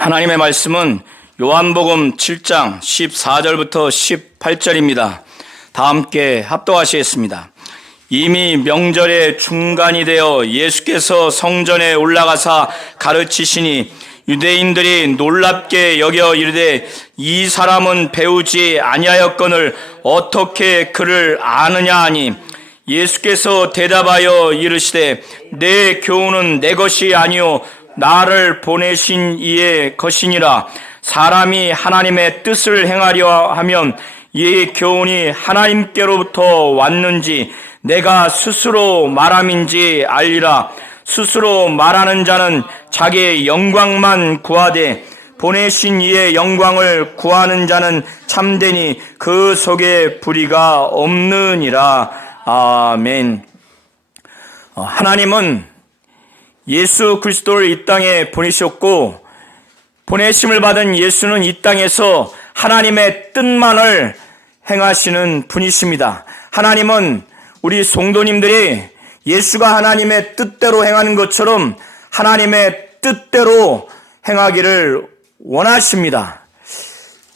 하나님의 말씀은 요한복음 7장 14절부터 18절입니다. 다 함께 합독하시겠습니다. 이미 명절의 중간이 되어 예수께서 성전에 올라가사 가르치시니 유대인들이 놀랍게 여겨 이르되 이 사람은 배우지 아니하였거늘 어떻게 그를 아느냐 하니 예수께서 대답하여 이르시되 내 교훈은 내 것이 아니요 나를 보내신 이의 것이니라. 사람이 하나님의 뜻을 행하려 하면 이 교훈이 하나님께로부터 왔는지 내가 스스로 말함인지 알리라. 스스로 말하는 자는 자기의 영광만 구하되 보내신 이의 영광을 구하는 자는 참되니 그 속에 불의가 없느니라. 아멘. 하나님은 예수 그리스도를 이 땅에 보내셨고 보내심을 받은 예수는 이 땅에서 하나님의 뜻만을 행하시는 분이십니다. 하나님은 우리 성도님들이 예수가 하나님의 뜻대로 행하는 것처럼 하나님의 뜻대로 행하기를 원하십니다.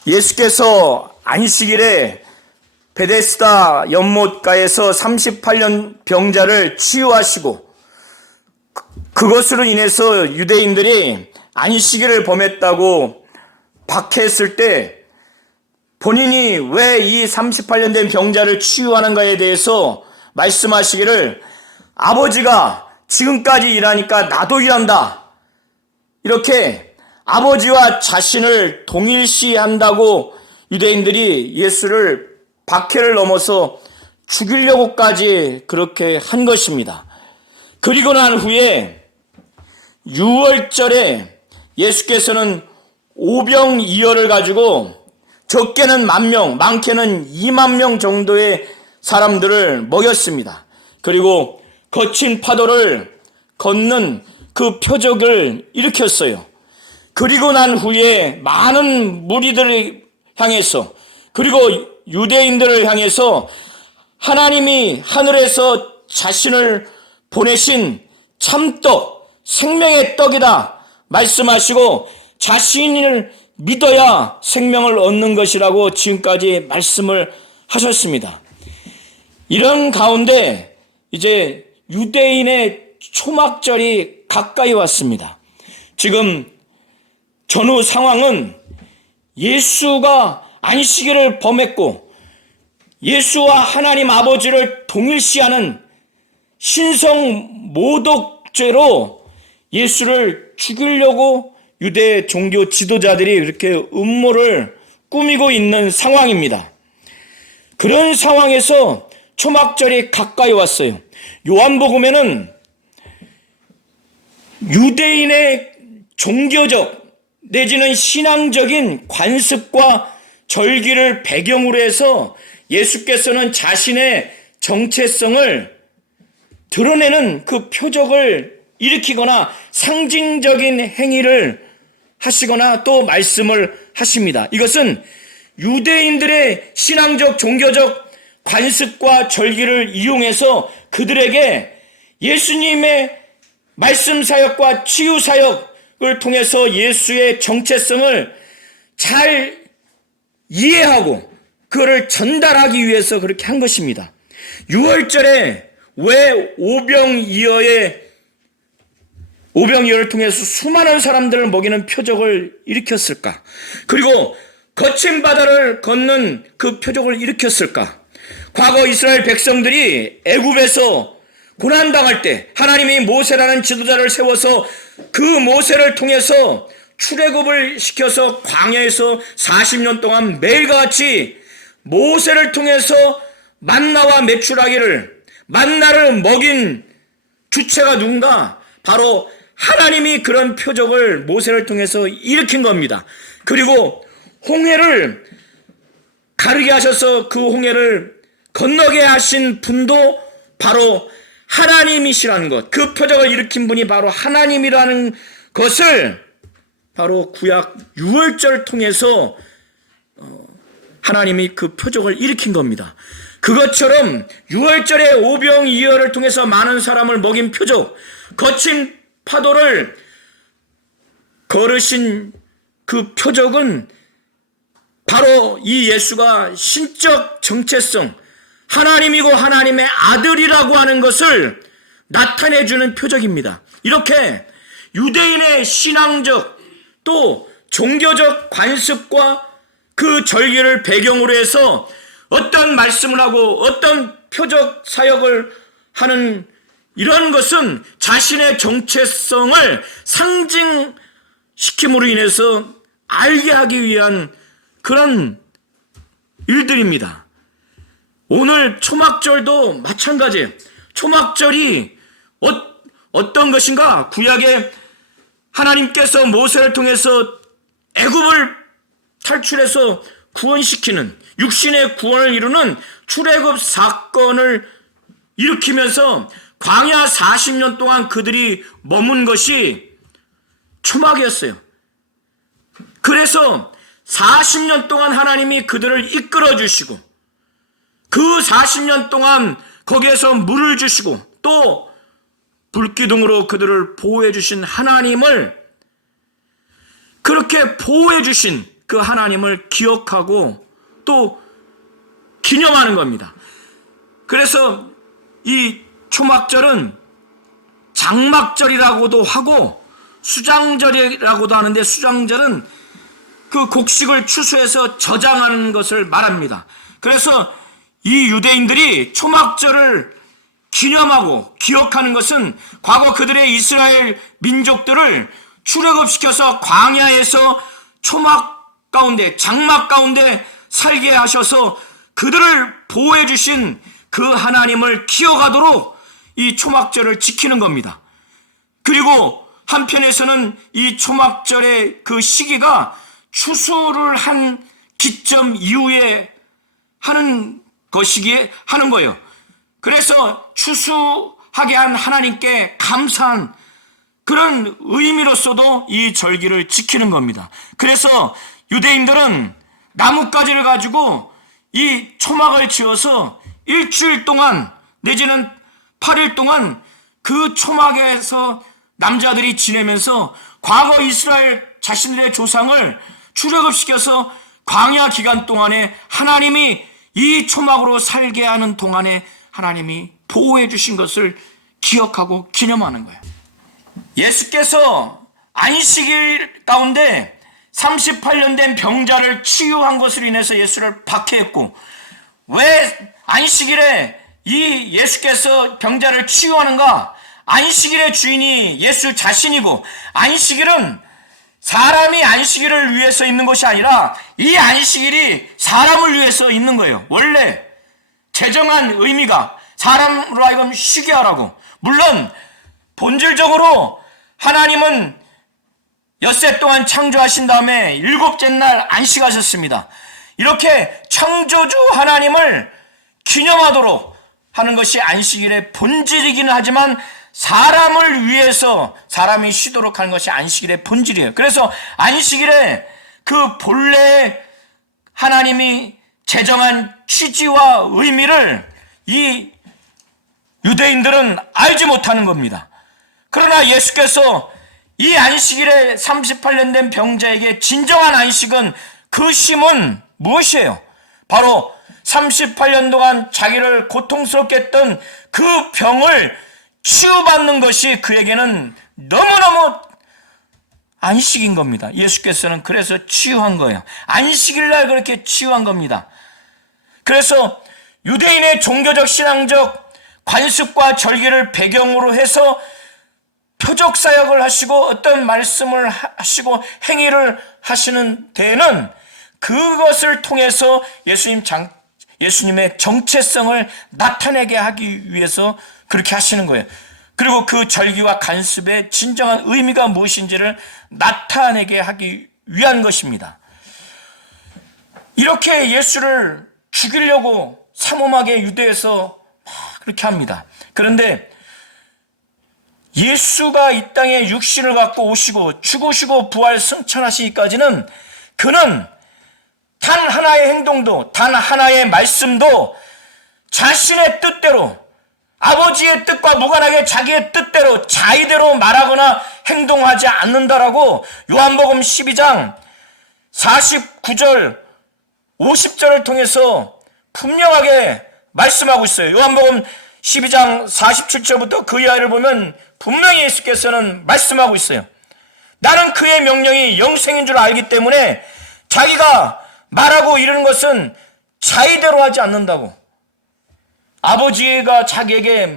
예수께서 안식일에 베데스다 연못가에서 38년 병자를 치유하시고 그것으로 인해서 유대인들이 안식일을 범했다고 박해했을 때 본인이 왜 이 38년 된 병자를 치유하는가에 대해서 말씀하시기를 아버지가 지금까지 일하니까 나도 일한다. 이렇게 아버지와 자신을 동일시한다고 유대인들이 예수를 박해를 넘어서 죽이려고까지 그렇게 한 것입니다. 그리고 난 후에 6월절에 예수께서는 오병이어를 가지고 적게는 10,000명, 많게는 20,000명 정도의 사람들을 먹였습니다. 그리고 거친 파도를 걷는 그 표적을 일으켰어요. 그리고 난 후에 많은 무리들을 향해서 그리고 유대인들을 향해서 하나님이 하늘에서 자신을 보내신 참떡, 생명의 떡이다 말씀하시고 자신을 믿어야 생명을 얻는 것이라고 지금까지 말씀을 하셨습니다. 이런 가운데 이제 유대인의 초막절이 가까이 왔습니다. 지금 전후 상황은 예수가 안식일을 범했고 예수와 하나님 아버지를 동일시하는 신성 모독죄로 예수를 죽이려고 유대 종교 지도자들이 이렇게 음모를 꾸미고 있는 상황입니다. 그런 상황에서 초막절이 가까이 왔어요. 요한복음에는 유대인의 종교적 내지는 신앙적인 관습과 절기를 배경으로 해서 예수께서는 자신의 정체성을 드러내는 그 표적을 일으키거나 상징적인 행위를 하시거나 또 말씀을 하십니다. 이것은 유대인들의 신앙적 종교적 관습과 절기를 이용해서 그들에게 예수님의 말씀 사역과 치유 사역을 통해서 예수의 정체성을 잘 이해하고 그거를 전달하기 위해서 그렇게 한 것입니다. 6월절에 왜 오병이어를 통해서 수많은 사람들을 먹이는 표적을 일으켰을까? 그리고 거친 바다를 걷는 그 표적을 일으켰을까? 과거 이스라엘 백성들이 애굽에서 고난당할 때 하나님이 모세라는 지도자를 세워서 그 모세를 통해서 출애굽을 시켜서 광야에서 40년 동안 매일과 같이 모세를 통해서 만나와 메추라기를 만나를 먹인 주체가 누군가? 바로 하나님이 그런 표적을 모세를 통해서 일으킨 겁니다. 그리고 홍해를 가르게 하셔서 그 홍해를 건너게 하신 분도 바로 하나님이시라는 것, 그 표적을 일으킨 분이 바로 하나님이라는 것을 바로 구약 6월절 통해서 하나님이 그 표적을 일으킨 겁니다. 그것처럼 6월절에 오병이어를 통해서 많은 사람을 먹인 표적, 거친 파도를 걸으신 그 표적은 바로 이 예수가 신적 정체성, 하나님이고 하나님의 아들이라고 하는 것을 나타내주는 표적입니다. 이렇게 유대인의 신앙적 또 종교적 관습과 그 절기를 배경으로 해서 어떤 말씀을 하고 어떤 표적 사역을 하는 이런 것은 자신의 정체성을 상징시킴으로 인해서 알게 하기 위한 그런 일들입니다. 오늘 초막절도 마찬가지예요. 초막절이 어떤 것인가? 구약에 하나님께서 모세를 통해서 애굽을 탈출해서 구원시키는, 육신의 구원을 이루는 출애굽 사건을 일으키면서 광야 40년 동안 그들이 머문 것이 초막이었어요. 그래서 40년 동안 하나님이 그들을 이끌어 주시고 그 40년 동안 거기에서 물을 주시고 또 불기둥으로 그들을 보호해 주신 하나님을, 그렇게 보호해 주신 그 하나님을 기억하고 또 기념하는 겁니다. 그래서 이 초막절은 장막절이라고도 하고 수장절이라고도 하는데, 수장절은 그 곡식을 추수해서 저장하는 것을 말합니다. 그래서 이 유대인들이 초막절을 기념하고 기억하는 것은 과거 그들의 이스라엘 민족들을 출애굽시켜서 광야에서 초막 가운데, 장막 가운데 살게 하셔서 그들을 보호해 주신 그 하나님을 기억하도록 이 초막절을 지키는 겁니다. 그리고 한편에서는 이 초막절의 그 시기가 추수를 한 기점 이후에 하는 것이기에 하는 거예요. 그래서 추수하게 한 하나님께 감사한 그런 의미로서도 이 절기를 지키는 겁니다. 그래서 유대인들은 나뭇가지를 가지고 이 초막을 지어서 일주일 동안 내지는 8일 동안 그 초막에서 남자들이 지내면서 과거 이스라엘 자신들의 조상을 출애굽시켜서 광야 기간 동안에 하나님이 이 초막으로 살게 하는 동안에 하나님이 보호해 주신 것을 기억하고 기념하는 거예요. 예수께서 안식일 가운데 38년 된 병자를 치유한 것으로 인해서 예수를 박해했고, 왜 안식일에 이 예수께서 병자를 치유하는가? 안식일의 주인이 예수 자신이고, 안식일은 사람이 안식일을 위해서 있는 것이 아니라 이 안식일이 사람을 위해서 있는 거예요. 원래 제정한 의미가 사람으로 하여금 쉬게 하라고. 물론 본질적으로 하나님은 엿새 동안 창조하신 다음에 일곱째 날 안식하셨습니다. 이렇게 창조주 하나님을 기념하도록 하는 것이 안식일의 본질이기는 하지만 사람을 위해서 사람이 쉬도록 하는 것이 안식일의 본질이에요. 그래서 안식일에 그 본래 하나님이 제정한 취지와 의미를 이 유대인들은 알지 못하는 겁니다. 그러나 예수께서 이 안식일에 38년 된 병자에게 진정한 안식은, 그 쉼은 무엇이에요? 바로 38년 동안 자기를 고통스럽게 했던 그 병을 치유받는 것이 그에게는 너무너무 안식인 겁니다. 예수께서는 그래서 치유한 거예요. 안식일날 그렇게 치유한 겁니다. 그래서 유대인의 종교적 신앙적 관습과 절기를 배경으로 해서 표적 사역을 하시고 어떤 말씀을 하시고 행위를 하시는 데에는 그것을 통해서 예수님의 정체성을 나타내게 하기 위해서 그렇게 하시는 거예요. 그리고 그 절기와 관습의 진정한 의미가 무엇인지를 나타내게 하기 위한 것입니다. 이렇게 예수를 죽이려고 삼엄하게 유대에서 그렇게 합니다. 그런데 예수가 이 땅에 육신을 갖고 오시고 죽으시고 부활 승천하시기까지는 그는 단 하나의 행동도 단 하나의 말씀도 자신의 뜻대로, 아버지의 뜻과 무관하게 자기의 뜻대로 자의대로 말하거나 행동하지 않는다라고 요한복음 12장 49절, 50절을 통해서 분명하게 말씀하고 있어요. 요한복음 12장 47절부터 그 이하를 보면 분명히 예수께서는 말씀하고 있어요. 나는 그의 명령이 영생인 줄 알기 때문에 자기가 말하고 이르는 것은 자의대로 하지 않는다고. 아버지가 자기에게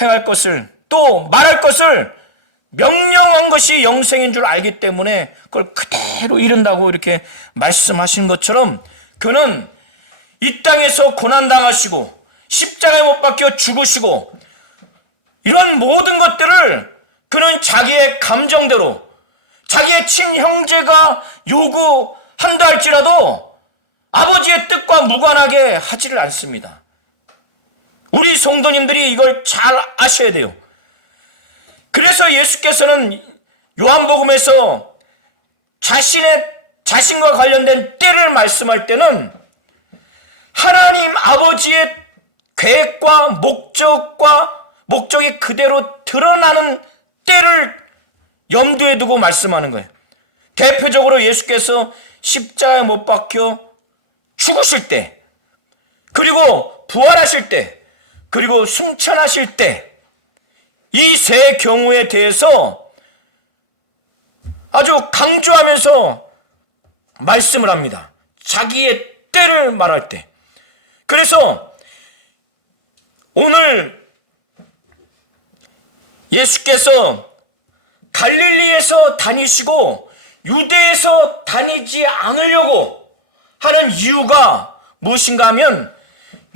행할 것을 또 말할 것을 명령한 것이 영생인 줄 알기 때문에 그걸 그대로 이룬다고 이렇게 말씀하신 것처럼 그는 이 땅에서 고난당하시고 십자가에 못 박혀 죽으시고 이런 모든 것들을 그는 자기의 감정대로 자기의 친형제가 요구한다 할지라도 아버지의 뜻과 무관하게 하지를 않습니다. 우리 성도님들이 이걸 잘 아셔야 돼요. 그래서 예수께서는 요한복음에서 자신과 관련된 때를 말씀할 때는 하나님 아버지의 계획과 목적이 그대로 드러나는 때를 염두에 두고 말씀하는 거예요. 대표적으로 예수께서 십자가에 못 박혀 죽으실 때, 그리고 부활하실 때, 그리고 승천하실 때, 이 세 경우에 대해서 아주 강조하면서 말씀을 합니다. 자기의 때를 말할 때. 그래서 오늘 예수께서 갈릴리에서 다니시고 유대에서 다니지 않으려고 하는 이유가 무엇인가 하면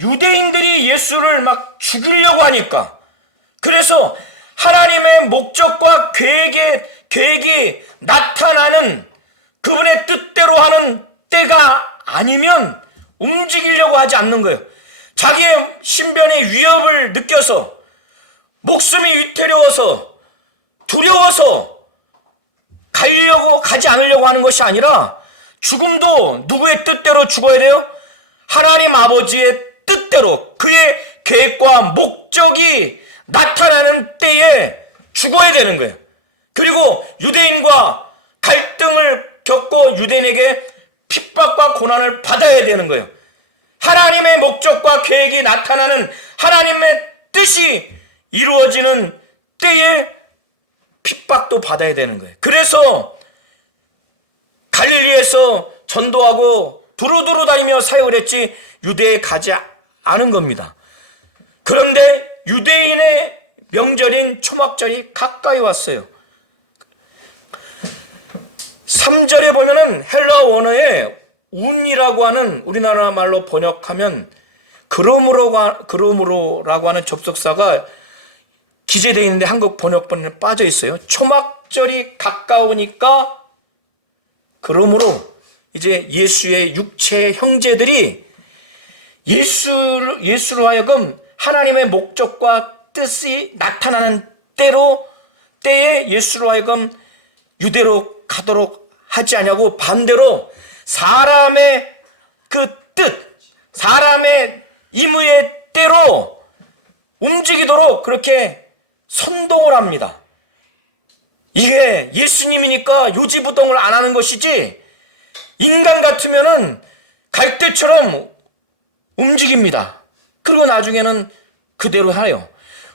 유대인들이 예수를 막 죽이려고 하니까, 그래서 하나님의 목적과 계획이 나타나는 그분의 뜻대로 하는 때가 아니면 움직이려고 하지 않는 거예요. 자기의 신변의 위협을 느껴서 목숨이 위태로워서 두려워서 가지 않으려고 하는 것이 아니라 죽음도 누구의 뜻대로 죽어야 돼요? 하나님 아버지의 뜻대로 그의 계획과 목적이 나타나는 때에 죽어야 되는 거예요. 그리고 유대인과 갈등을 겪고 유대인에게 핍박과 고난을 받아야 되는 거예요. 하나님의 목적과 계획이 나타나는 하나님의 뜻이 이루어지는 때에 핍박도 받아야 되는 거예요. 그래서 갈릴리에서 전도하고 두루두루 다니며 사역을 했지 유대에 가지 않은 겁니다. 그런데 유대인의 명절인 초막절이 가까이 왔어요. 3절에 보면은 헬라 원어에 운이라고 하는, 우리나라 말로 번역하면 그러므로라고 하는 접속사가 기재되어 있는데 한국 번역본에 빠져 있어요. 초막절이 가까우니까 그러므로 이제 예수의 육체의 형제들이 예수로 하여금 하나님의 목적과 뜻이 나타나는 때에 예수로 하여금 유대로 가도록 하지 않냐고, 반대로 사람의 그 뜻, 사람의 임의의 때로 움직이도록 그렇게 선동을 합니다. 이게 예수님이니까 요지부동을 안 하는 것이지 인간 같으면은 갈대처럼 움직입니다. 그리고 나중에는 그대로 하요.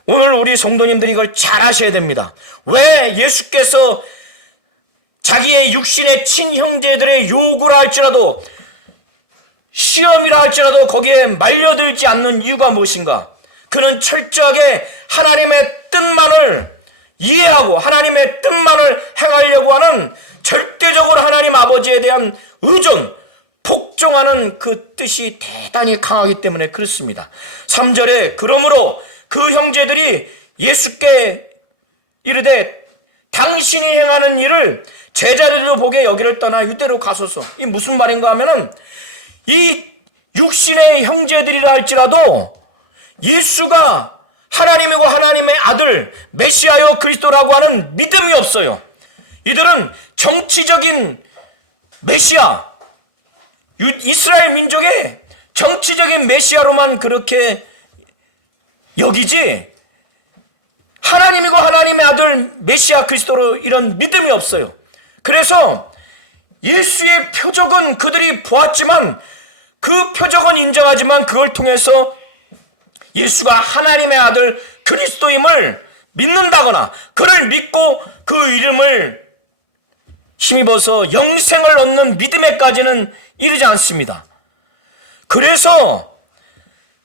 오늘 우리 성도님들이 이걸 잘 하셔야 됩니다. 왜 예수께서 자기의 육신의 친형제들의 요구라 할지라도, 시험이라 할지라도 거기에 말려들지 않는 이유가 무엇인가? 그는 철저하게 하나님의 뜻만을 이해하고 하나님의 뜻만을 행하려고 하는, 절대적으로 하나님 아버지에 대한 의존, 복종하는 그 뜻이 대단히 강하기 때문에 그렇습니다. 3절에 그러므로 그 형제들이 예수께 이르되 당신이 행하는 일을 제자들도 보게 여기를 떠나 유대로 가소서. 이 무슨 말인가 하면은, 이 육신의 형제들이라 할지라도 예수가 하나님이고 하나님의 아들 메시아요 그리스도라고 하는 믿음이 없어요. 이들은 정치적인 메시아, 이스라엘 민족의 정치적인 메시아로만 그렇게 여기지 하나님이고 하나님의 아들 메시아 그리스도로 이런 믿음이 없어요. 그래서 예수의 표적은 그들이 보았지만 그 표적은 인정하지만 그걸 통해서 예수가 하나님의 아들 그리스도임을 믿는다거나 그를 믿고 그 이름을 힘입어서 영생을 얻는 믿음에까지는 이르지 않습니다. 그래서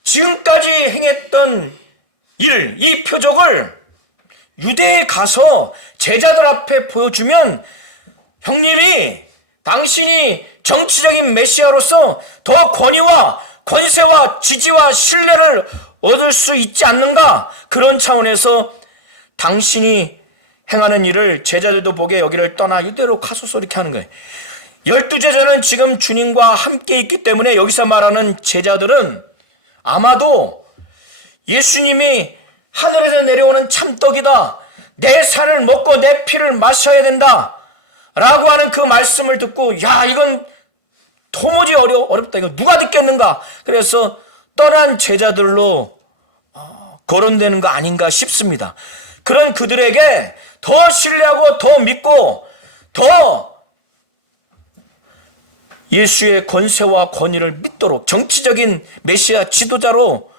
지금까지 행했던 일, 이 표적을 유대에 가서 제자들 앞에 보여주면 형님이 당신이 정치적인 메시아로서 더 권위와 권세와 지지와 신뢰를 얻을 수 있지 않는가? 그런 차원에서 당신이 행하는 일을 제자들도 보게 여기를 떠나 유대로 가소서 이렇게 하는 거예요. 12제자는 지금 주님과 함께 있기 때문에 여기서 말하는 제자들은 아마도 예수님이 하늘에서 내려오는 참떡이다, 내 살을 먹고 내 피를 마셔야 된다 라고 하는 그 말씀을 듣고 야 이건 도무지 어렵다, 이거 누가 듣겠는가, 그래서 떠난 제자들로 거론되는 거 아닌가 싶습니다. 그런 그들에게 더 신뢰하고 더 믿고 더 예수의 권세와 권위를 믿도록, 정치적인 메시아 지도자로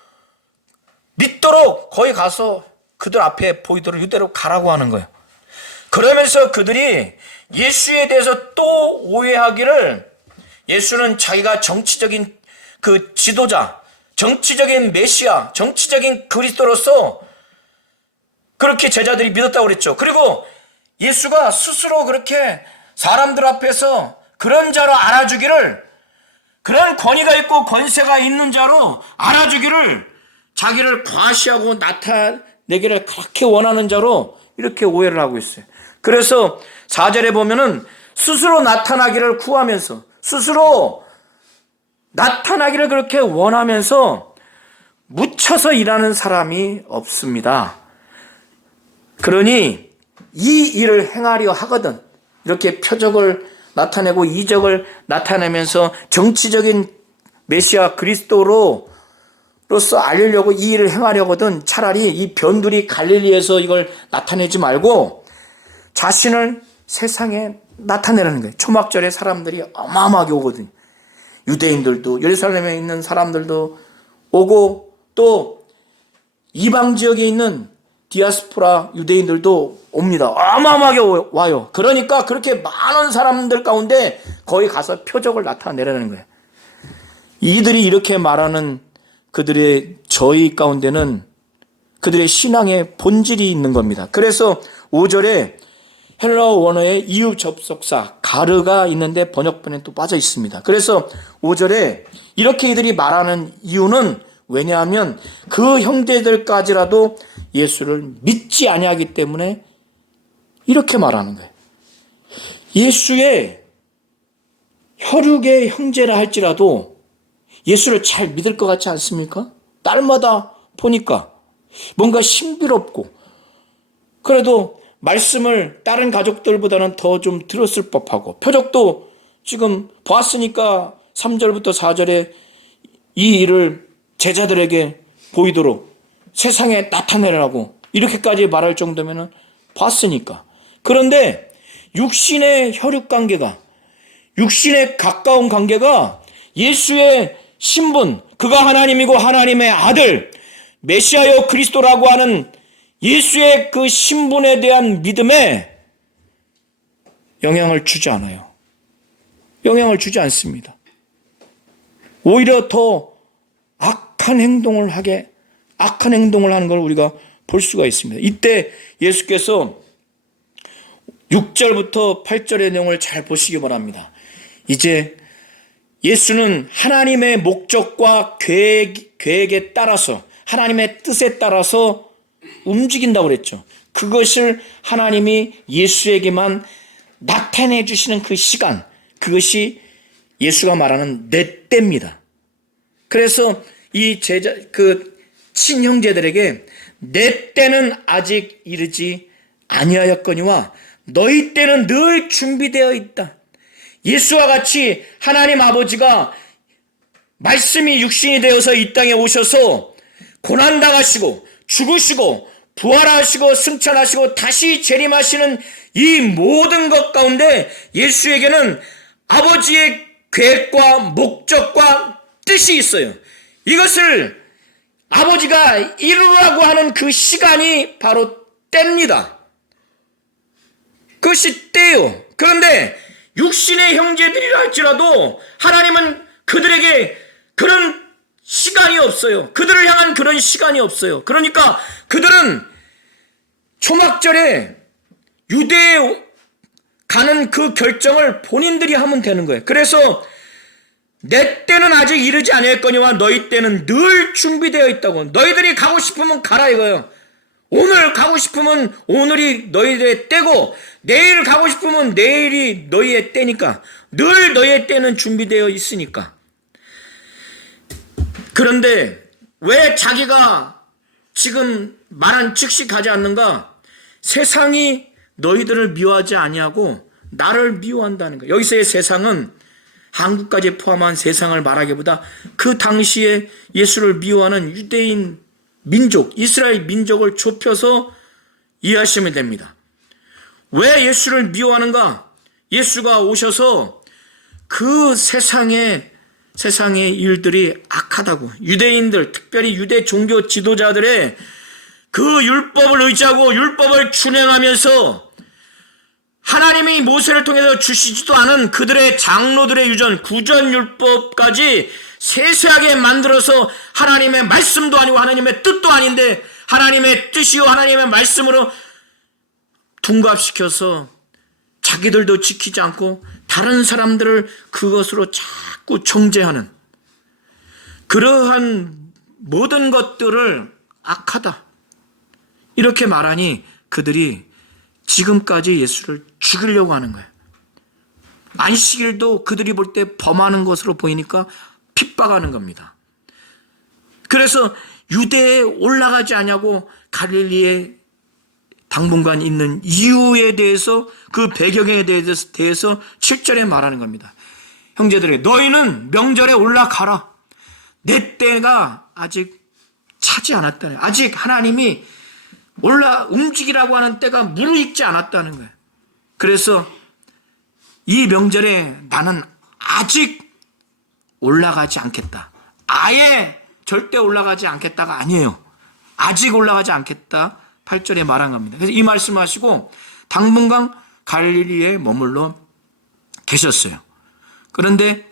믿도록 거기 가서 그들 앞에 보이도록 유대로 가라고 하는 거예요. 그러면서 그들이 예수에 대해서 또 오해하기를, 예수는 자기가 정치적인 그 지도자, 정치적인 메시아, 정치적인 그리스도로서 그렇게 제자들이 믿었다고 그랬죠. 그리고 예수가 스스로 그렇게 사람들 앞에서 그런 자로 알아주기를, 그런 권위가 있고 권세가 있는 자로 알아주기를 자기를 과시하고 나타내기를 그렇게 원하는 자로 이렇게 오해를 하고 있어요. 그래서 4절에 보면은 스스로 나타나기를 구하면서, 스스로 나타나기를 그렇게 원하면서 묻혀서 일하는 사람이 없습니다. 그러니 이 일을 행하려 하거든, 이렇게 표적을 나타내고 이적을 나타내면서 정치적인 메시아 그리스도로서 알리려고 이 일을 행하려거든 차라리 이 변두리 갈릴리에서 이걸 나타내지 말고 자신을 세상에 나타내라는 거예요. 초막절에 사람들이 어마어마하게 오거든요. 유대인들도, 예루살렘에 있는 사람들도 오고 또 이방 지역에 있는 디아스포라 유대인들도 옵니다. 어마어마하게 와요. 그러니까 그렇게 많은 사람들 가운데 거기 가서 표적을 나타내라는 거예요. 이들이 이렇게 말하는 그들의 저희 가운데는 그들의 신앙의 본질이 있는 겁니다. 그래서 5절에 헬라어 원어에 이유 접속사 가르가 있는데 번역본에 또 빠져 있습니다. 그래서 5절에 이렇게 이들이 말하는 이유는 왜냐하면 그 형제들까지라도 예수를 믿지 아니하기 때문에 이렇게 말하는 거예요. 예수의 혈육의 형제라 할지라도 예수를 잘 믿을 것 같지 않습니까? 딸마다 보니까 뭔가 신비롭고, 그래도 말씀을 다른 가족들보다는 더 좀 들었을 법하고, 표적도 지금 보았으니까 3절부터 4절에 이 일을 제자들에게 보이도록 세상에 나타내라고 이렇게까지 말할 정도면 봤으니까. 그런데 육신의 혈육 관계가, 육신의 가까운 관계가 예수의 신분, 그가 하나님이고 하나님의 아들, 메시아여 그리스도라고 하는 예수의 그 신분에 대한 믿음에 영향을 주지 않아요. 영향을 주지 않습니다. 오히려 더 악한 행동을 하는 걸 우리가 볼 수가 있습니다. 이때 예수께서 6절부터 8절의 내용을 잘 보시기 바랍니다. 이제 예수는 하나님의 목적과 계획에 따라서, 하나님의 뜻에 따라서 움직인다고 그랬죠. 그것을 하나님이 예수에게만 나타내 주시는 그 시간, 그것이 예수가 말하는 내 때입니다. 그래서 이 친형제들에게 내 때는 아직 이르지 아니하였거니와 너희 때는 늘 준비되어 있다. 예수와 같이 하나님 아버지가 말씀이 육신이 되어서 이 땅에 오셔서 고난당하시고 죽으시고 부활하시고 승천하시고 다시 재림하시는 이 모든 것 가운데 예수에게는 아버지의 계획과 목적과 뜻이 있어요. 이것을 아버지가 이루라고 하는 그 시간이 바로 때입니다. 그것이 때요. 그런데 육신의 형제들이라 할지라도 하나님은 그들에게 그런 시간이 없어요. 그들을 향한 그런 시간이 없어요. 그러니까 그들은 초막절에 유대에 가는 그 결정을 본인들이 하면 되는 거예요. 그래서 내 때는 아직 이르지 아니했거니와 너희 때는 늘 준비되어 있다고. 너희들이 가고 싶으면 가라 이거예요. 오늘 가고 싶으면 오늘이 너희들의 때고 내일 가고 싶으면 내일이 너희의 때니까. 늘 너희의 때는 준비되어 있으니까. 그런데 왜 자기가 지금 말한 즉시 가지 않는가? 세상이 너희들을 미워하지 아니하고 나를 미워한다는 거예요. 여기서의 세상은 한국까지 포함한 세상을 말하기보다 그 당시에 예수를 미워하는 유대인 민족, 이스라엘 민족을 좁혀서 이해하시면 됩니다. 왜 예수를 미워하는가? 예수가 오셔서 그 세상의 일들이 악하다고. 유대인들, 특별히 유대 종교 지도자들의 그 율법을 의지하고 율법을 준행하면서 하나님이 모세를 통해서 주시지도 않은 그들의 장로들의 유전, 구전율법까지 세세하게 만들어서 하나님의 말씀도 아니고 하나님의 뜻도 아닌데 하나님의 뜻이요 하나님의 말씀으로 둔갑시켜서 자기들도 지키지 않고 다른 사람들을 그것으로 자꾸 정죄하는 그러한 모든 것들을 악하다 이렇게 말하니 그들이 지금까지 예수를 죽이려고 하는 거예요. 안식일도 그들이 볼 때 범하는 것으로 보이니까 핍박하는 겁니다. 그래서 유대에 올라가지 않냐고 갈릴리에 당분간 있는 이유에 대해서 그 배경에 대해서 7절에 말하는 겁니다. 형제들에게 너희는 명절에 올라가라. 내 때가 아직 차지 않았다는 거예요. 아직 하나님이 움직이라고 하는 때가 무르익지 않았다는 거예요. 그래서 이 명절에 나는 아직 올라가지 않겠다. 아예 절대 올라가지 않겠다가 아니에요. 아직 올라가지 않겠다. 8절에 말한 겁니다. 그래서 이 말씀하시고 당분간 갈릴리에 머물러 계셨어요. 그런데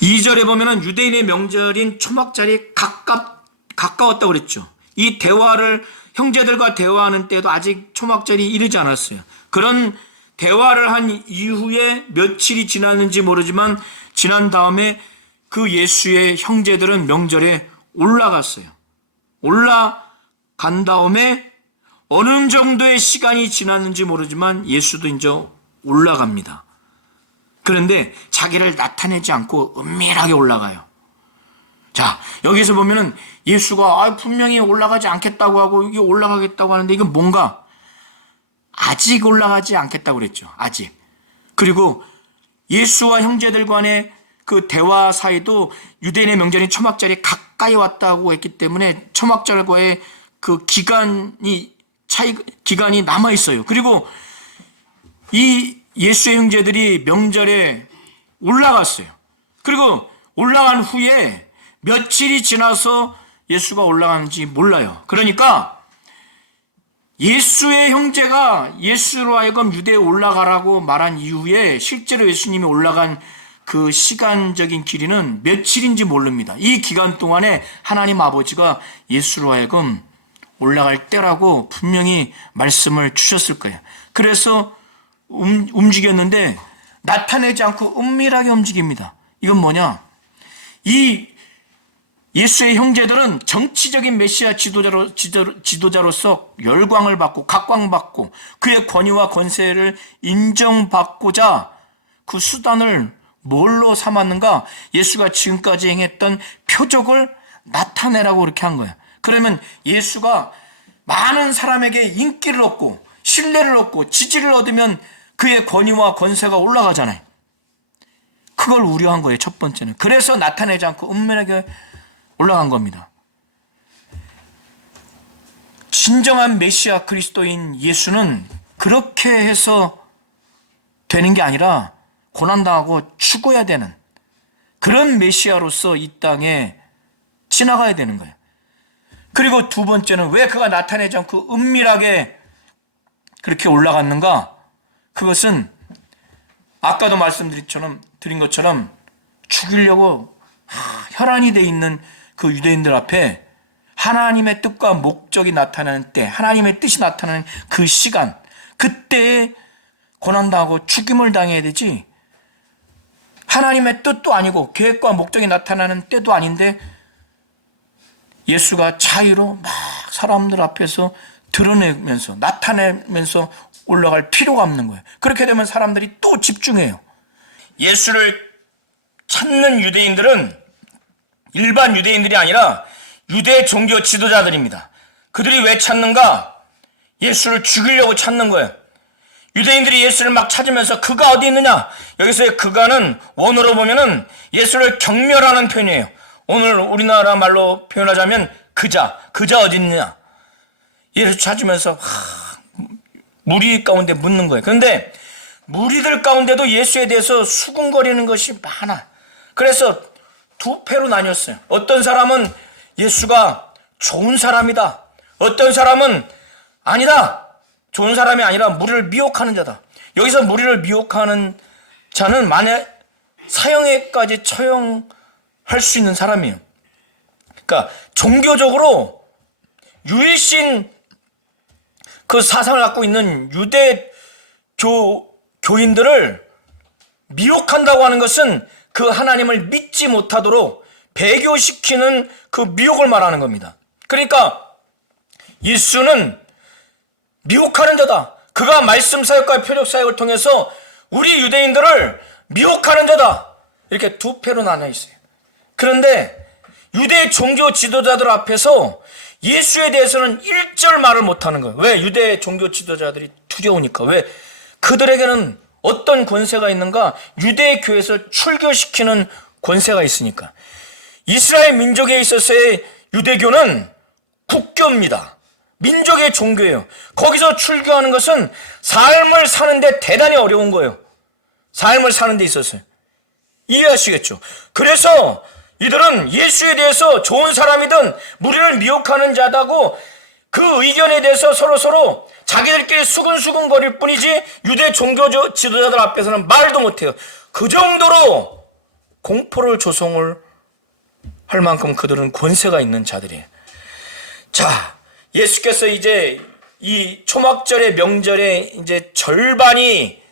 2절에 보면은 유대인의 명절인 초막절이 가까웠다고 그랬죠. 이 대화를 형제들과 대화하는 때도 아직 초막절이 이르지 않았어요. 그런 대화를 한 이후에 며칠이 지났는지 모르지만 지난 다음에 그 예수의 형제들은 명절에 올라갔어요. 올라간 다음에 어느 정도의 시간이 지났는지 모르지만 예수도 이제 올라갑니다. 그런데 자기를 나타내지 않고 은밀하게 올라가요. 자, 여기서 보면은 예수가 분명히 올라가지 않겠다고 하고 이게 올라가겠다고 하는데 이건 뭔가 아직 올라가지 않겠다고 그랬죠. 아직. 그리고 예수와 형제들 간의 그 대화 사이도 유대인의 명절인 초막절이 가까이 왔다고 했기 때문에 초막절과의 그 기간이 남아 있어요. 그리고 이 예수의 형제들이 명절에 올라갔어요. 그리고 올라간 후에 며칠이 지나서 예수가 올라가는지 몰라요. 그러니까 예수의 형제가 예수로 하여금 유대에 올라가라고 말한 이후에 실제로 예수님이 올라간 그 시간적인 길이는 며칠인지 모릅니다. 이 기간 동안에 하나님 아버지가 예수로 하여금 올라갈 때라고 분명히 말씀을 주셨을 거예요. 그래서 움직였는데 나타내지 않고 은밀하게 움직입니다. 이건 뭐냐? 이 예수의 형제들은 정치적인 메시아 지도자로서 열광을 받고 각광받고 그의 권위와 권세를 인정받고자 그 수단을 뭘로 삼았는가? 예수가 지금까지 행했던 표적을 나타내라고 그렇게 한 거예요. 그러면 예수가 많은 사람에게 인기를 얻고 신뢰를 얻고 지지를 얻으면 그의 권위와 권세가 올라가잖아요. 그걸 우려한 거예요. 첫 번째는. 그래서 나타내지 않고 은밀하게 올라간 겁니다. 진정한 메시아 그리스도인 예수는 그렇게 해서 되는 게 아니라 고난당하고 죽어야 되는 그런 메시아로서 이 땅에 지나가야 되는 거예요. 그리고 두 번째는 왜 그가 나타내지 않고 은밀하게 그렇게 올라갔는가? 그것은 아까도 말씀드린 것처럼 죽이려고 혈안이 돼 있는 그 유대인들 앞에 하나님의 뜻과 목적이 나타나는 때, 하나님의 뜻이 나타나는 그 시간, 그때에 고난당하고 죽임을 당해야 되지, 하나님의 뜻도 아니고 계획과 목적이 나타나는 때도 아닌데 예수가 자유로 막 사람들 앞에서 드러내면서 나타내면서 올라갈 필요가 없는 거예요. 그렇게 되면 사람들이 또 집중해요. 예수를 찾는 유대인들은 일반 유대인들이 아니라 유대 종교 지도자들입니다. 그들이 왜 찾는가? 예수를 죽이려고 찾는 거예요. 유대인들이 예수를 막 찾으면서 그가 어디 있느냐? 여기서의 그가는 원어로 보면은 예수를 경멸하는 표현이에요. 오늘 우리나라 말로 표현하자면 그자 어디 있느냐? 예수 찾으면서 무리 가운데 묻는 거예요. 그런데 무리들 가운데도 예수에 대해서 수군거리는 것이 많아. 그래서 두 패로 나뉘었어요. 어떤 사람은 예수가 좋은 사람이다. 어떤 사람은 아니다. 좋은 사람이 아니라 무리를 미혹하는 자다. 여기서 무리를 미혹하는 자는 만약 사형에까지 처형할 수 있는 사람이에요. 그러니까 종교적으로 유일신 그 사상을 갖고 있는 유대 교인들을 미혹한다고 하는 것은 그 하나님을 믿지 못하도록 배교시키는 그 미혹을 말하는 겁니다. 그러니까 예수는 미혹하는 자다. 그가 말씀 사역과 표적 사역을 통해서 우리 유대인들을 미혹하는 자다. 이렇게 두 패로 나눠 있어요. 그런데 유대 종교 지도자들 앞에서 예수에 대해서는 일절 말을 못하는 거예요. 왜? 유대 종교 지도자들이 두려우니까. 왜? 그들에게는 어떤 권세가 있는가? 유대 교회에서 출교시키는 권세가 있으니까. 이스라엘 민족에 있어서의 유대교는 국교입니다. 민족의 종교예요. 거기서 출교하는 것은 삶을 사는데 대단히 어려운 거예요. 삶을 사는 데 있어서요. 이해하시겠죠? 그래서 이들은 예수에 대해서 좋은 사람이든 무리를 미혹하는 자다고 그 의견에 대해서 서로 자기들끼리 수근수근거릴 뿐이지 유대 종교 지도자들 앞에서는 말도 못해요. 그 정도로 공포를 조성을 할 만큼 그들은 권세가 있는 자들이에요. 자, 예수께서 이제 이 초막절의 명절에 이제 절반이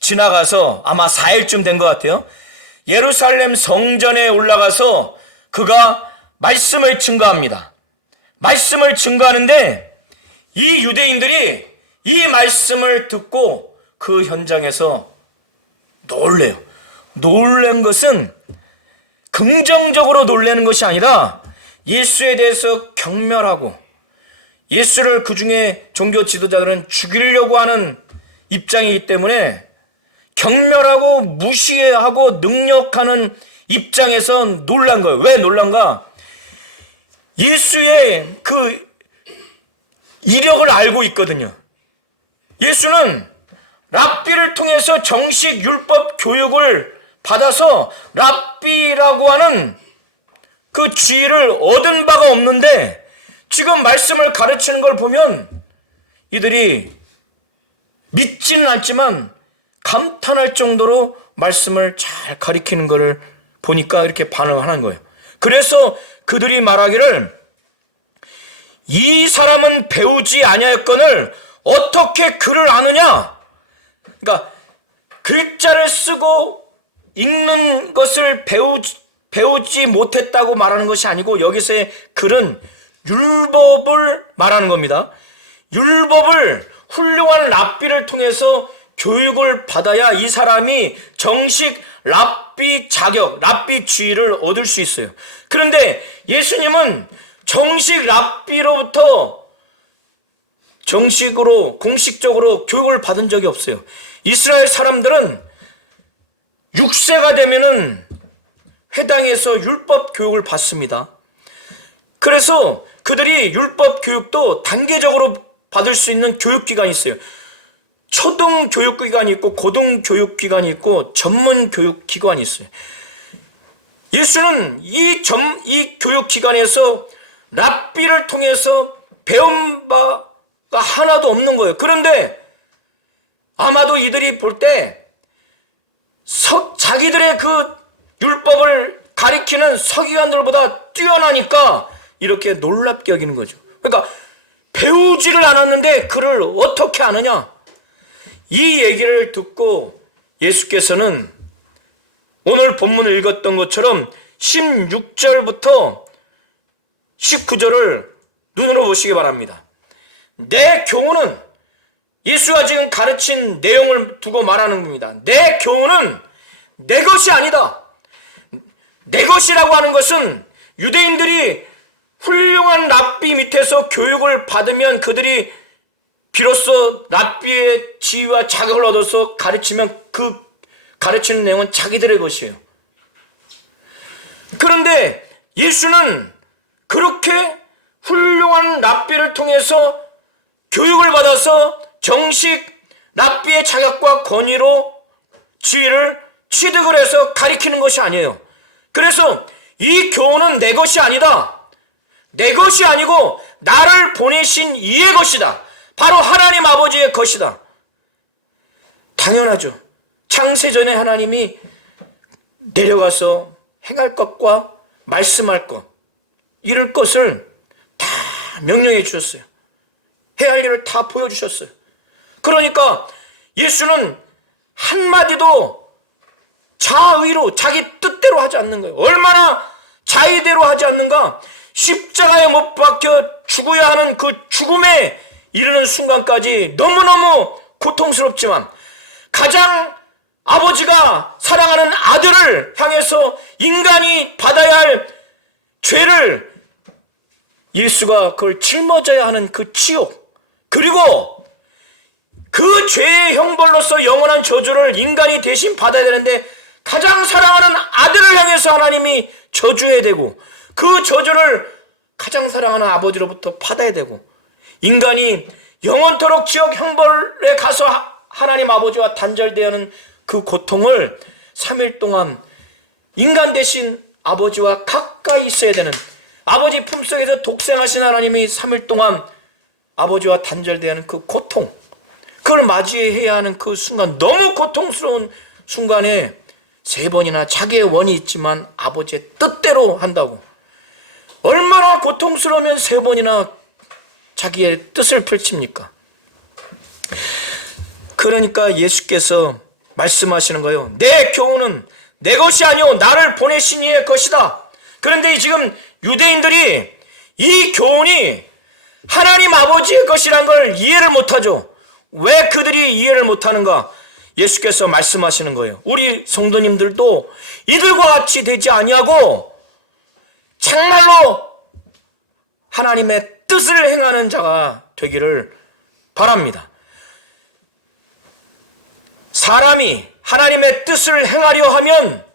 지나가서 아마 4일쯤 된 것 같아요. 예루살렘 성전에 올라가서 그가 말씀을 증거합니다. 말씀을 증거하는데 이 유대인들이 이 말씀을 듣고 그 현장에서 놀래요. 놀란 것은 긍정적으로 놀라는 것이 아니라 예수에 대해서 경멸하고 예수를 그 중에 종교 지도자들은 죽이려고 하는 입장이기 때문에 경멸하고 무시하고 능력하는 입장에서 놀란 거예요. 왜 놀란가? 예수의 그 이력을 알고 있거든요. 예수는 랍비를 통해서 정식 율법 교육을 받아서 랍비라고 하는 그 지위를 얻은 바가 없는데 지금 말씀을 가르치는 걸 보면 이들이 믿지는 않지만 감탄할 정도로 말씀을 잘 가리키는 것을 보니까 이렇게 반응하는 거예요. 그래서 그들이 말하기를 이 사람은 배우지 아니하였거늘 어떻게 글을 아느냐? 그러니까 글자를 쓰고 읽는 것을 배우지 못했다고 말하는 것이 아니고 여기서의 글은 율법을 말하는 겁니다. 율법을 훌륭한 랍비를 통해서 교육을 받아야 이 사람이 정식 랍비 자격, 랍비 지위를 얻을 수 있어요. 그런데 예수님은 정식 랍비로부터 정식으로 공식적으로 교육을 받은 적이 없어요. 이스라엘 사람들은 6세가 되면은 회당에서 율법 교육을 받습니다. 그래서 그들이 율법 교육도 단계적으로 받을 수 있는 교육기관이 있어요. 초등교육기관이 있고 고등교육기관이 있고 전문교육기관이 있어요. 예수는 이 교육기관에서 랍비를 통해서 배운 바가 하나도 없는 거예요. 그런데 아마도 이들이 볼 때 자기들의 그 율법을 가리키는 서기관들보다 뛰어나니까 이렇게 놀랍게 여기는 거죠. 그러니까 배우지를 않았는데 그를 어떻게 아느냐? 이 얘기를 듣고 예수께서는 오늘 본문을 읽었던 것처럼 16절부터 19절을 눈으로 보시기 바랍니다. 내 교훈은, 예수가 지금 가르친 내용을 두고 말하는 겁니다. 내 교훈은 내 것이 아니다. 내 것이라고 하는 것은 유대인들이 훌륭한 랍비 밑에서 교육을 받으면 그들이 비로소 랍비의 지위와 자격을 얻어서 가르치면 그 가르치는 내용은 자기들의 것이에요. 그런데 예수는 그렇게 훌륭한 랍비를 통해서 교육을 받아서 정식 랍비의 자격과 권위로 지위를 취득을 해서 가리키는 것이 아니에요. 그래서 이 교훈은 내 것이 아니다. 내 것이 아니고 나를 보내신 이의 것이다. 바로 하나님 아버지의 것이다. 당연하죠. 창세전에 하나님이 내려가서 행할 것과 말씀할 것, 이럴 것을 다 명령해 주셨어요. 해야 할 일을 다 보여주셨어요. 그러니까 예수는 한마디도 자의로 자기 뜻대로 하지 않는 거예요. 얼마나 자의대로 하지 않는가? 십자가에 못 박혀 죽어야 하는 그 죽음에 이르는 순간까지 너무너무 고통스럽지만 가장 아버지가 사랑하는 아들을 향해서 인간이 받아야 할 죄를 예수가 그걸 짊어져야 하는 그 치욕, 그리고 그 죄의 형벌로서 영원한 저주를 인간이 대신 받아야 되는데 가장 사랑하는 아들을 향해서 하나님이 저주해야 되고 그 저주를 가장 사랑하는 아버지로부터 받아야 되고 인간이 영원토록 지옥 형벌에 가서 하나님 아버지와 단절되어 하는 그 고통을 3일 동안 인간 대신 아버지와 가까이 있어야 되는, 아버지 품속에서 독생하신 하나님이 3일 동안 아버지와 단절되어 하는 그 고통, 그걸 맞이해야 하는 그 순간, 너무 고통스러운 순간에 3번이나 자기의 원이 있지만 아버지의 뜻대로 한다고. 얼마나 고통스러우면 3번이나 자기의 뜻을 펼칩니까? 그러니까 예수께서 말씀하시는 거예요. 내 교훈은 내 것이 아니오 나를 보내신 이의 것이다. 그런데 지금 유대인들이 이 교훈이 하나님 아버지의 것이란 걸 이해를 못하죠. 왜 그들이 이해를 못하는가? 예수께서 말씀하시는 거예요. 우리 성도님들도 이들과 같이 되지 아니하고 정말로 하나님의 뜻을 행하는 자가 되기를 바랍니다. 사람이 하나님의 뜻을 행하려 하면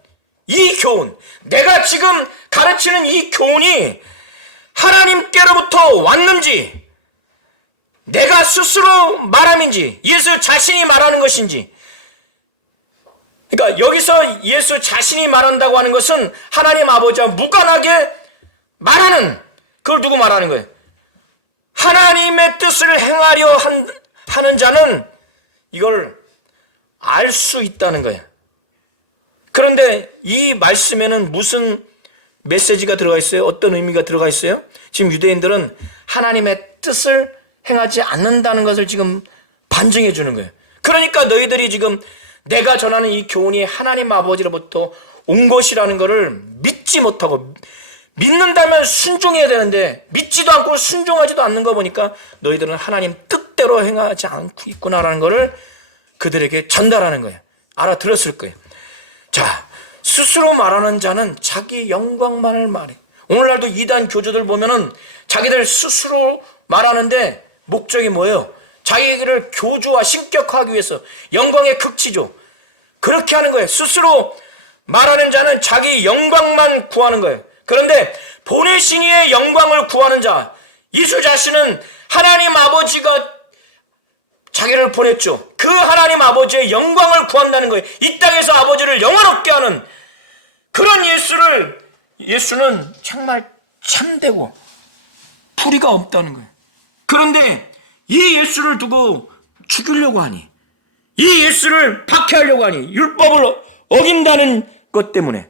이 교훈, 내가 지금 가르치는 이 교훈이 하나님께로부터 왔는지, 내가 스스로 말함인지, 예수 자신이 말하는 것인지. 그러니까 여기서 예수 자신이 말한다고 하는 것은 하나님 아버지와 무관하게 말하는, 그걸 누구 말하는 거예요? 하나님의 뜻을 행하려 하는 자는 이걸 알 수 있다는 거예요. 그런데 이 말씀에는 무슨 메시지가 들어가 있어요? 어떤 의미가 들어가 있어요? 지금 유대인들은 하나님의 뜻을 행하지 않는다는 것을 지금 반증해 주는 거예요. 그러니까 너희들이 지금 내가 전하는 이 교훈이 하나님 아버지로부터 온 것이라는 것을 믿지 못하고, 믿는다면 순종해야 되는데 믿지도 않고 순종하지도 않는 거 보니까 너희들은 하나님 뜻대로 행하지 않고 있구나라는 것을 그들에게 전달하는 거예요. 알아들었을 거예요. 자, 스스로 말하는 자는 자기 영광만을 말해. 오늘날도 이단 교주들 보면은 자기들 스스로 말하는데 목적이 뭐예요? 자기를 교주와 신격화하기 위해서 영광의 극치죠. 그렇게 하는 거예요. 스스로 말하는 자는 자기 영광만 구하는 거예요. 그런데 보내신 이의 영광을 구하는 자, 예수 자신은 하나님 아버지가 자기를 보냈죠. 그 하나님 아버지의 영광을 구한다는 거예요. 이 땅에서 아버지를 영화롭게 하는 그런 예수는 정말 참되고 불의가 없다는 거예요. 그런데 이 예수를 두고 죽이려고 하니, 이 예수를 박해하려고 하니, 율법을 어긴다는 것 때문에.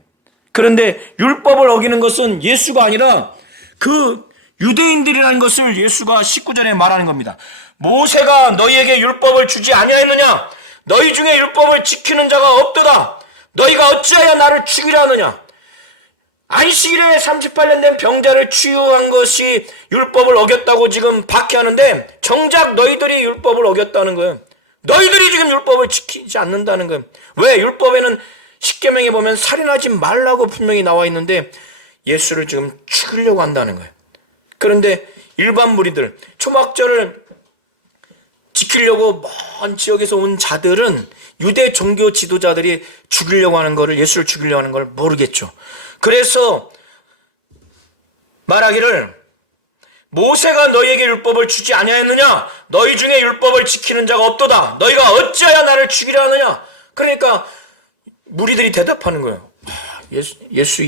그런데 율법을 어기는 것은 예수가 아니라 그 유대인들이라는 것을 예수가 19절에 말하는 겁니다. 모세가 너희에게 율법을 주지 아니하였느냐? 너희 중에 율법을 지키는 자가 없도다. 너희가 어찌하여 나를 죽이려 하느냐? 안식일에 38년 된 병자를 치유한 것이 율법을 어겼다고 지금 박해하는데, 정작 너희들이 율법을 어겼다는 거예요. 너희들이 지금 율법을 지키지 않는다는 거예요. 왜? 율법에는 십계명에 보면 살인하지 말라고 분명히 나와 있는데 예수를 지금 죽이려고 한다는 거예요. 그런데 일반 무리들, 초막절을 지키려고 먼 지역에서 온 자들은 유대 종교 지도자들이 죽이려고 하는 거를, 예수를 죽이려고 하는 걸 모르겠죠. 그래서 말하기를, 모세가 너희에게 율법을 주지 아니하였느냐? 너희 중에 율법을 지키는 자가 없도다. 너희가 어찌하여 나를 죽이려 하느냐? 그러니까 무리들이 대답하는 거예요. 예수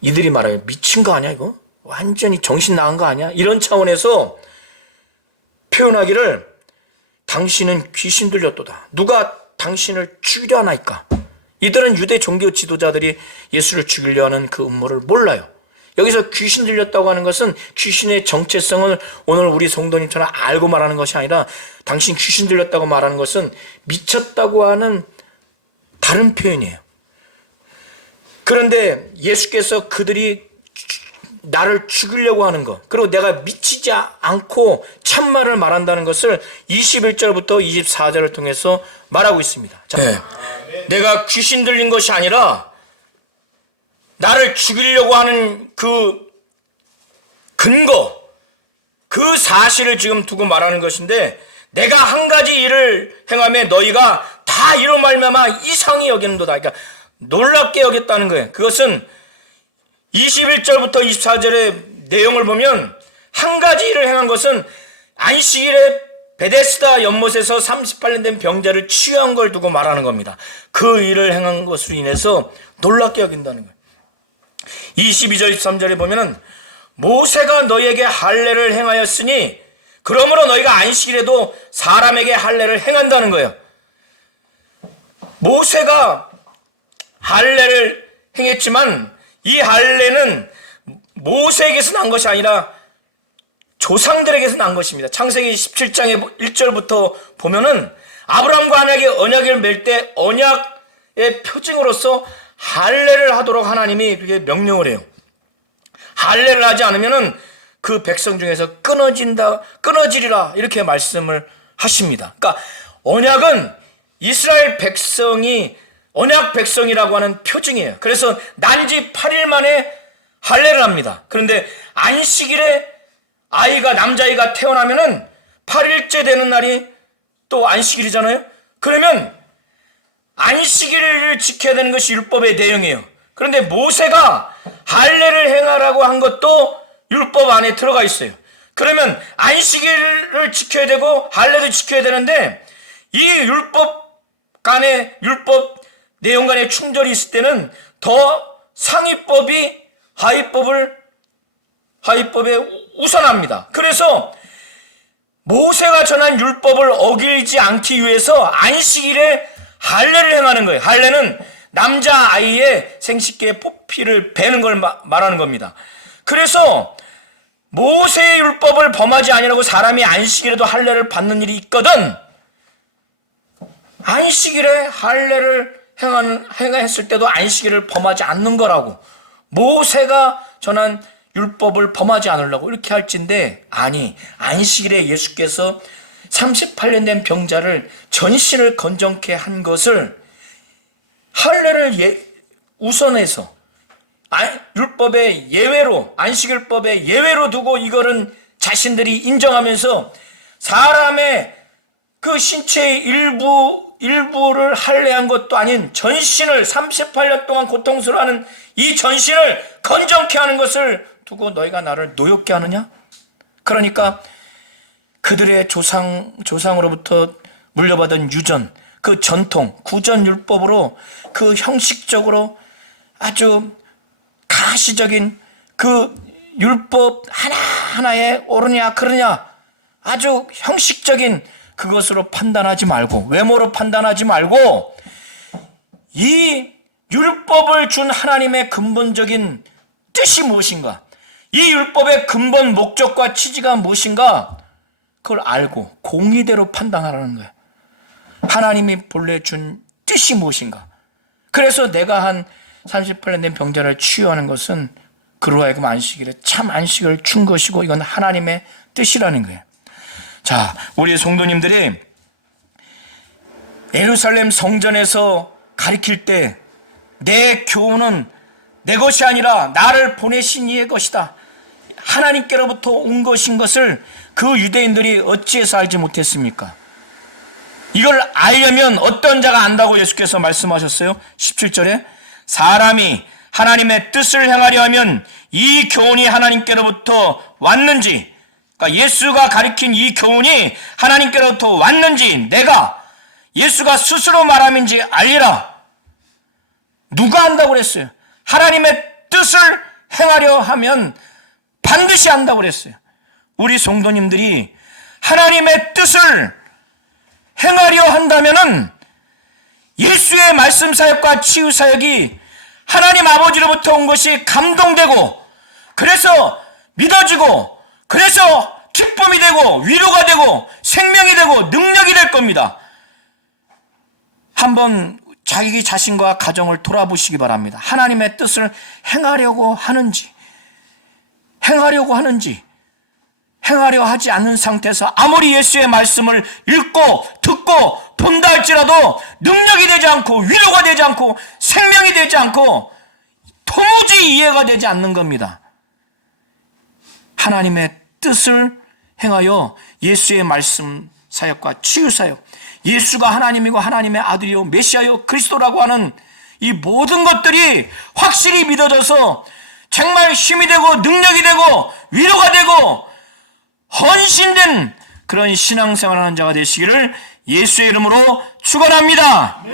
이들이 말해요. 미친 거 아니야 이거? 완전히 정신 나간 거 아니야? 이런 차원에서 표현하기를, 당신은 귀신 들렸도다. 누가 당신을 죽이려 하나이까? 이들은 유대 종교 지도자들이 예수를 죽이려 하는 그 음모를 몰라요. 여기서 귀신 들렸다고 하는 것은 귀신의 정체성을 오늘 우리 성도님처럼 알고 말하는 것이 아니라, 당신 귀신 들렸다고 말하는 것은 미쳤다고 하는 다른 표현이에요. 그런데 예수께서 그들이 나를 죽이려고 하는 것, 그리고 내가 미치지 않고 참말을 말한다는 것을 21절부터 24절을 통해서 말하고 있습니다. 자, 내가 귀신 들린 것이 아니라 나를 죽이려고 하는 그 근거, 그 사실을 지금 두고 말하는 것인데, 내가 한 가지 일을 행하며 너희가 다 이로 말미암아 이상히 여기는도다. 그러니까 놀랍게 여겼다는 거예요. 그것은 21절부터 24절의 내용을 보면, 한 가지 일을 행한 것은 안식일에 베데스다 연못에서 38년 된 병자를 치유한 걸 두고 말하는 겁니다. 그 일을 행한 것으로 인해서 놀랍게 여긴다는 거예요. 22절 23절에 보면은, 모세가 너희에게 할례를 행하였으니 그러므로 너희가 안식일에도 사람에게 할례를 행한다는 거예요. 모세가 할례를 행했지만 이 할례는 모세에게서 난 것이 아니라 조상들에게서 난 것입니다. 창세기 17장의 1절부터 보면은, 아브라함과 언약을 맺을 때 언약의 표징으로서 할례를 하도록 하나님이 그렇게 명령을 해요. 할례를 하지 않으면은 그 백성 중에서 끊어지리라, 이렇게 말씀을 하십니다. 그러니까 언약은 이스라엘 백성이 언약 백성이라고 하는 표징이에요. 그래서 난지 8일 만에 할례를 합니다. 그런데 안식일에 남자아이가 태어나면은 8일째 되는 날이 또 안식일이잖아요. 그러면 안식일을 지켜야 되는 것이 율법의 내용이에요. 그런데 모세가 할례를 행하라고 한 것도 율법 안에 들어가 있어요. 그러면 안식일을 지켜야 되고 할례도 지켜야 되는데, 이 율법 내용 간에 충돌이 있을 때는 더 상위법이 하위법에 우선합니다. 그래서 모세가 전한 율법을 어기지 않기 위해서 안식일에 할례를 행하는 거예요. 할례는 남자아이의 생식기에 포피를 베는 걸 말하는 겁니다. 그래서 모세의 율법을 범하지 아니라고 사람이 안식일에도 할례를 받는 일이 있거든, 안식일에 할례를 행했을 때도 안식일을 범하지 않는 거라고, 모세가 전한 율법을 범하지 않으려고 이렇게 할진데, 아니, 안식일에 예수께서 38년 된 병자를 전신을 건정케 한 것을 할례를 우선해서 율법의 예외로, 안식일법의 예외로 두고 이거는 자신들이 인정하면서 사람의 그 신체의 일부를 할례한 것도 아닌 전신을 38년 동안 고통스러워하는 이 전신을 건정케 하는 것을 두고 너희가 나를 노엽게 하느냐? 그러니까 그들의 조상으로부터 물려받은 유전, 그 전통, 구전율법으로 그 형식적으로 아주 가시적인 그 율법 하나하나에 옳으냐 그르냐 아주 형식적인 그것으로 판단하지 말고, 외모로 판단하지 말고, 이 율법을 준 하나님의 근본적인 뜻이 무엇인가, 이 율법의 근본 목적과 취지가 무엇인가, 그걸 알고 공의대로 판단하라는 거예요. 하나님이 본래 준 뜻이 무엇인가. 그래서 내가 한 38년 된 병자를 치유하는 것은 그로 하여금 안식일에 참 안식을 준 것이고, 이건 하나님의 뜻이라는 거예요. 자, 우리 성도님들이 예루살렘 성전에서 가르칠 때 내 교훈은 내 것이 아니라 나를 보내신 이의 것이다, 하나님께로부터 온 것인 것을 그 유대인들이 어찌해서 알지 못했습니까? 이걸 알려면 어떤 자가 안다고 예수께서 말씀하셨어요? 17절에 사람이 하나님의 뜻을 행하려 하면 이 교훈이 하나님께로부터 왔는지, 그러니까 예수가 가르친 이 교훈이 하나님께로부터 왔는지 내가 예수가 스스로 말함인지 알리라. 누가 안다고 그랬어요? 하나님의 뜻을 행하려 하면 반드시 안다고 그랬어요. 우리 성도님들이 하나님의 뜻을 행하려 한다면은 예수의 말씀 사역과 치유 사역이 하나님 아버지로부터 온 것이 감동되고, 그래서 믿어지고, 그래서 기쁨이 되고 위로가 되고 생명이 되고 능력이 될 겁니다. 한번 자기 자신과 가정을 돌아보시기 바랍니다. 하나님의 뜻을 행하려고 하는지 행하려 하지 않는 상태에서 아무리 예수의 말씀을 읽고 듣고 본다 할지라도 능력이 되지 않고 위로가 되지 않고 생명이 되지 않고 도무지 이해가 되지 않는 겁니다. 하나님의 뜻을 행하여 예수의 말씀 사역과 치유 사역, 예수가 하나님이고 하나님의 아들이요 메시아요 그리스도라고 하는 이 모든 것들이 확실히 믿어져서 정말 힘이 되고 능력이 되고 위로가 되고 헌신된 그런 신앙생활하는 자가 되시기를 예수의 이름으로 축원합니다.